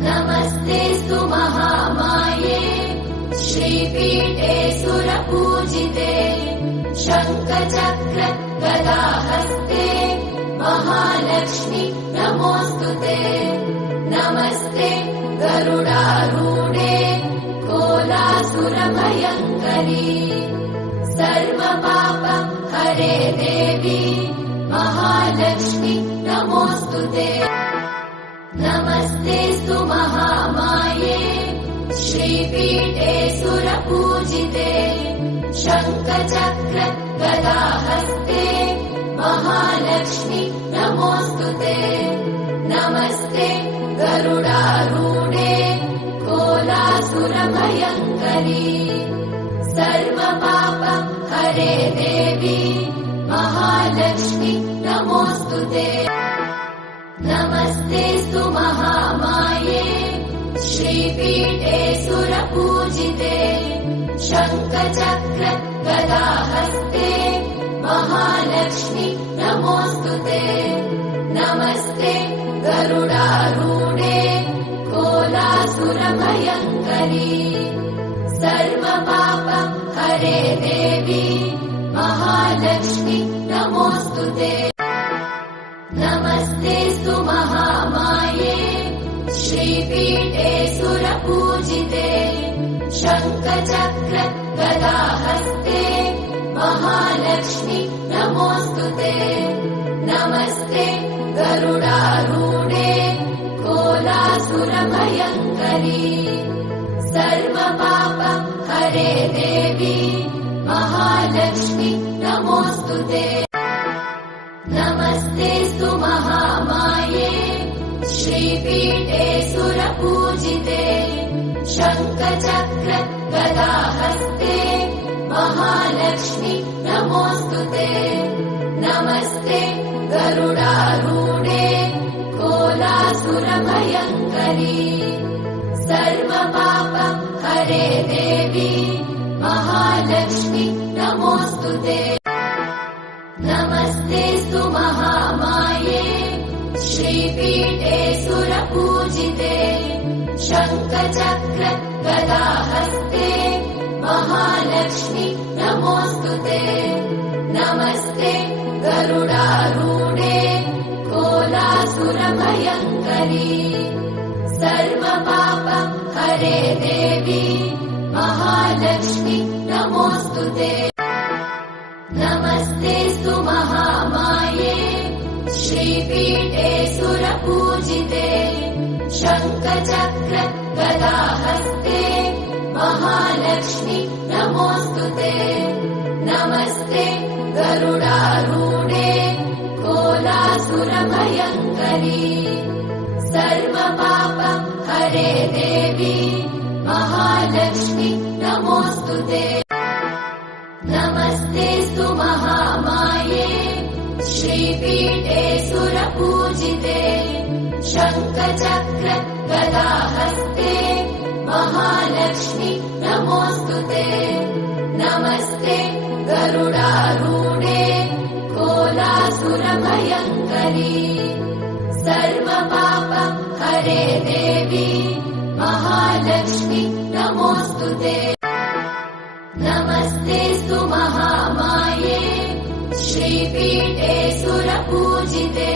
नमस्तेऽस्तु महामाये श्रीपीठे सुरपूजिते शङ्खचक्र गदाहस्ते महालक्ष्मी नमोऽस्तुते। नमस्ते गरुडारूढे कोलासुरभयङ्करी सर्वपाप हरे देवी महालक्ष्मी नमोऽस्तुते। नमस्तेऽस्तु महामाये श्रीपीठे सुरपूजिते शङ्खचक्र गदाहस्ते महालक्ष्मी नमोऽस्तुते। नमस्ते गरुडारूढे कोलासुरभयङ्करी सर्वपाप हरे देवी महालक्ष्मी नमोऽस्तुते। नमस्तेऽस्तु महामाये श्रीपीठे सुरपूजिते शङ्खचक्र गदाहस्ते महालक्ष्मी नमोऽस्तुते। नमस्ते गरुडारूढे कोलासुरभयङ्करी सर्वपाप हरे देवी महालक्ष्मी नमोऽस्तुते। नमस्तेऽस्तु महामाये श्रीपीठे सुरपूजिते शङ्खचक्र गदाहस्ते महालक्ष्मी नमोऽस्तुते। नमस्ते गरुडारूढे कोलासुरभयङ्करी सर्वपाप हरे देवी महालक्ष्मी नमोऽस्तुते। नमस्तेऽस्तु महामाये श्रीपीठे सुरपूजिते शङ्खचक्र गदाहस्ते महालक्ष्मी नमोऽस्तुते। नमस्ते गरुडारूढे कोलासुरभयङ्करी सर्वपाप हरे देवी महालक्ष्मी नमोऽस्तुते। नमस्तेऽस्तु महामाये श्रीपीठे सुरपूजिते शङ्खचक्र गदाहस्ते महालक्ष्मी नमोऽस्तुते। नमस्ते गरुडारूढे कोलासुरभयङ्करी सर्वपाप हरे देवी महालक्ष्मी नमोऽस्तुते। नमस्तेऽस्तु महामाये श्रीपीठे सुरपूजिते शङ्खचक्र गदाहस्ते महालक्ष्मी नमोऽस्तुते। नमस्ते गरुडारूढे कोलासुरभयङ्करी सर्वपाप हरे देवी महालक्ष्मी नमोऽस्तुते। नमस्तेऽस्तु महामाये श्रीपीठे सुरपूजिते शङ्खचक्र गदाहस्ते महालक्ष्मी नमोऽस्तुते। नमस्ते गरुडारूढे कोलासुरभयङ्करी सर्वपाप हरे देवी महालक्ष्मी नमोऽस्तुते। नमस्तेऽस्तु महामाये श्रीपीठे सुरपूजिते